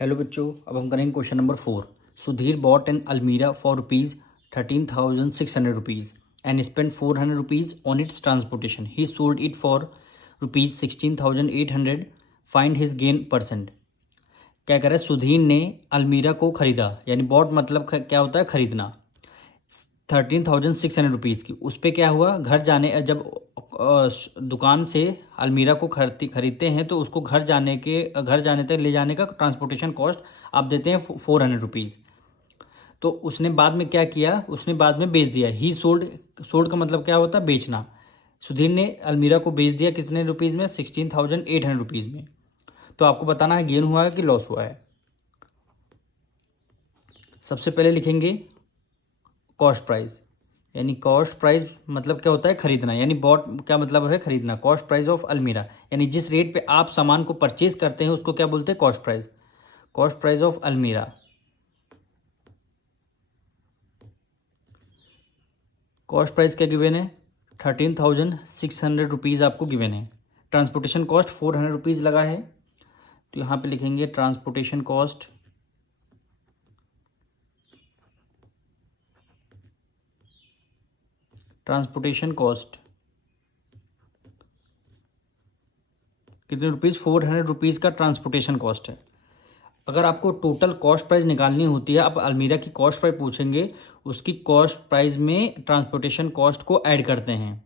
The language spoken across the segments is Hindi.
हेलो बच्चों, अब हम करेंगे question number 4। Sudhir bought an almirah for rupees 13,600 and spend 400 rupees on its transportation. He sold it for rupees 16,800। Find his gain percent. क्या कह रहा है? सुधीर ने अलमीरा को खरीदा, यानी बॉट मतलब क्या होता है? खरीदना। 13,600 रुपीज़ की। उस पर क्या हुआ? घर जाने जब दुकान से अलमीरा को खरीदते हैं तो उसको घर जाने तक ले जाने का ट्रांसपोर्टेशन कॉस्ट आप देते हैं 400 रुपीज़। तो उसने बाद में क्या किया? उसने बाद में बेच दिया। ही सोल्ड का मतलब क्या होता है? बेचना। सुधीर ने अलमीरा को बेच दिया कितने रुपीज़ में? 16,800 रुपीज़ में। तो आपको बताना है गेन हुआ है कि लॉस हुआ है। सबसे पहले लिखेंगे कॉस्ट प्राइस, यानी कॉस्ट प्राइस मतलब क्या होता है? खरीदना। यानी बॉट क्या मतलब है? खरीदना। कॉस्ट प्राइस ऑफ अलमीरा, यानी जिस रेट पे आप सामान को परचेज करते हैं उसको क्या बोलते हैं? Cost price. Cost price of अलमीरा। कॉस्ट प्राइस क्या गिवन है? 13,600 रुपीज़ आपको गिवन है। ट्रांसपोर्टेशन कॉस्ट 400 रुपीज़ लगा है, तो यहाँ पे लिखेंगे ट्रांसपोर्टेशन कॉस्ट। ट्रांसपोर्टेशन कॉस्ट कितने रुपीज़? 400 रुपीज़ का ट्रांसपोर्टेशन कॉस्ट है। अगर आपको टोटल कॉस्ट प्राइस निकालनी होती है, आप अलमीरा की कॉस्ट प्राइस पूछेंगे, उसकी कॉस्ट प्राइस में ट्रांसपोर्टेशन कॉस्ट को ऐड करते हैं।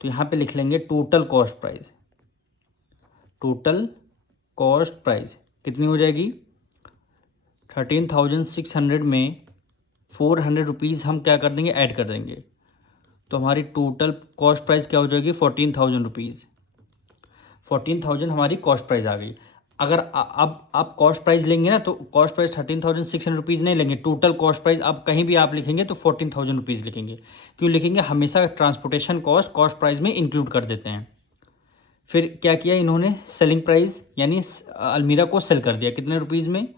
तो यहाँ पे लिख लेंगे total cost price. Total cost price कितनी हो जाएगी? 13,600 में 400 रुपीज़ हम क्या कर देंगे? ऐड कर देंगे। तो हमारी टोटल कॉस्ट प्राइस क्या हो जाएगी? 14,000 रुपीज़। 14,000 हमारी कॉस्ट प्राइस आ गई। अगर अब आप कॉस्ट प्राइस लेंगे ना, तो कॉस्ट प्राइस 13,600 रुपीज़ नहीं लेंगे। टोटल कॉस्ट प्राइस अब कहीं भी आप लिखेंगे तो 14,000 रुपीज़ लिखेंगे। क्यों लिखेंगे? हमेशा ट्रांसपोर्टेशन कॉस्ट प्राइस में इंक्लूड कर देते हैं। फिर क्या किया इन्होंने? सेलिंग प्राइस, यानी अलमीरा को सेल कर दिया कितने रुपीज़ में?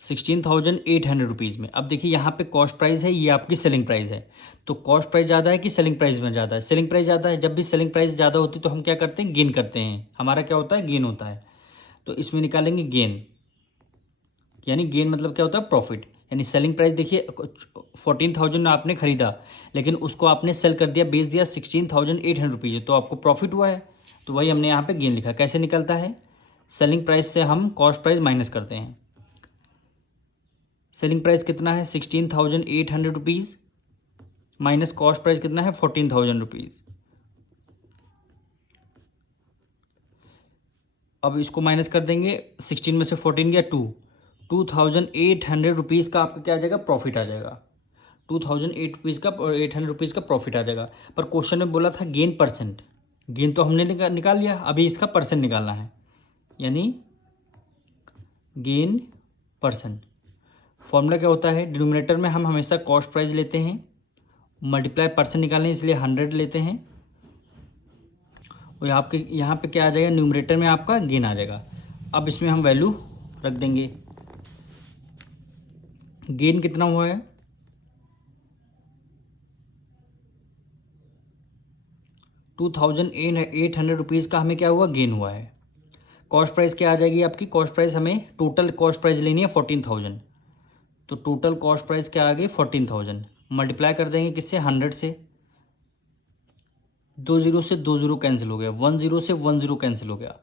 16,800 रुपीज़ में। अब देखिए यहाँ पे कॉस्ट प्राइस है, ये आपकी सेलिंग प्राइस है। तो कॉस्ट प्राइस ज़्यादा है कि सेलिंग प्राइस में ज़्यादा है? सेलिंग प्राइस ज़्यादा है। जब भी सेलिंग प्राइस ज़्यादा होती है तो हम क्या करते हैं? गेन करते हैं। हमारा क्या होता है? गेन होता है। तो इसमें निकालेंगे गेन, यानी गेन मतलब क्या होता है? प्रॉफिट। यानी सेलिंग प्राइस देखिए 14,000 आपने खरीदा, लेकिन उसको आपने सेल कर दिया, बेच दिया 16,800 रुपीज़, तो आपको प्रॉफिट हुआ है। तो वही हमने यहाँ पे गेन लिखा। कैसे निकलता है? सेलिंग प्राइस से हम कॉस्ट प्राइस माइनस करते हैं। सेलिंग प्राइस कितना है? 16,800 रुपीज़ माइनस कॉस्ट प्राइस कितना है? 14,000 रुपीज़। अब इसको माइनस कर देंगे, 16 में से 14 गया 2,800 रुपीज़ का आपका क्या आ जाएगा? प्रॉफिट आ जाएगा। 800 रुपीज़ का प्रॉफिट आ जाएगा। पर क्वेश्चन में बोला था गेन परसेंट। गेन तो हमने निकाल लिया, अभी इसका परसेंट निकालना है, यानी गेन परसेंट। फॉर्मूला क्या होता है? डिनोमिनेटर में हम हमेशा कॉस्ट प्राइस लेते हैं, मल्टीप्लाई परसेंट निकालने इसलिए 100 लेते हैं, और यहाँ पे क्या आ जाएगा? न्यूमरेटर में आपका गेन आ जाएगा। अब इसमें हम वैल्यू रख देंगे। गेन कितना हुआ है? 2,800 रुपीज़ का हमें क्या हुआ? गेन हुआ है। कॉस्ट प्राइस क्या आ जाएगी आपकी? कॉस्ट प्राइस हमें टोटल कॉस्ट प्राइस लेनी है 14,000, तो टोटल कॉस्ट प्राइस क्या आ गई? 14,000। मल्टीप्लाई कर देंगे किससे? 100 से। 2 जीरो से 2 जीरो कैंसिल हो गया, 1 जीरो से 1 जीरो कैंसिल हो गया।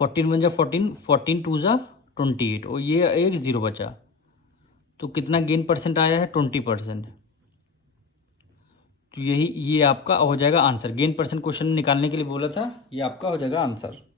14 1 जा 14, 14 2 जा 28, और ये एक ज़ीरो बचा। तो कितना गेन परसेंट आया है? 20%। तो ये आपका हो जाएगा आंसर। गेन परसेंट क्वेश्चन निकालने के लिए बोला था, ये आपका हो जाएगा आंसर।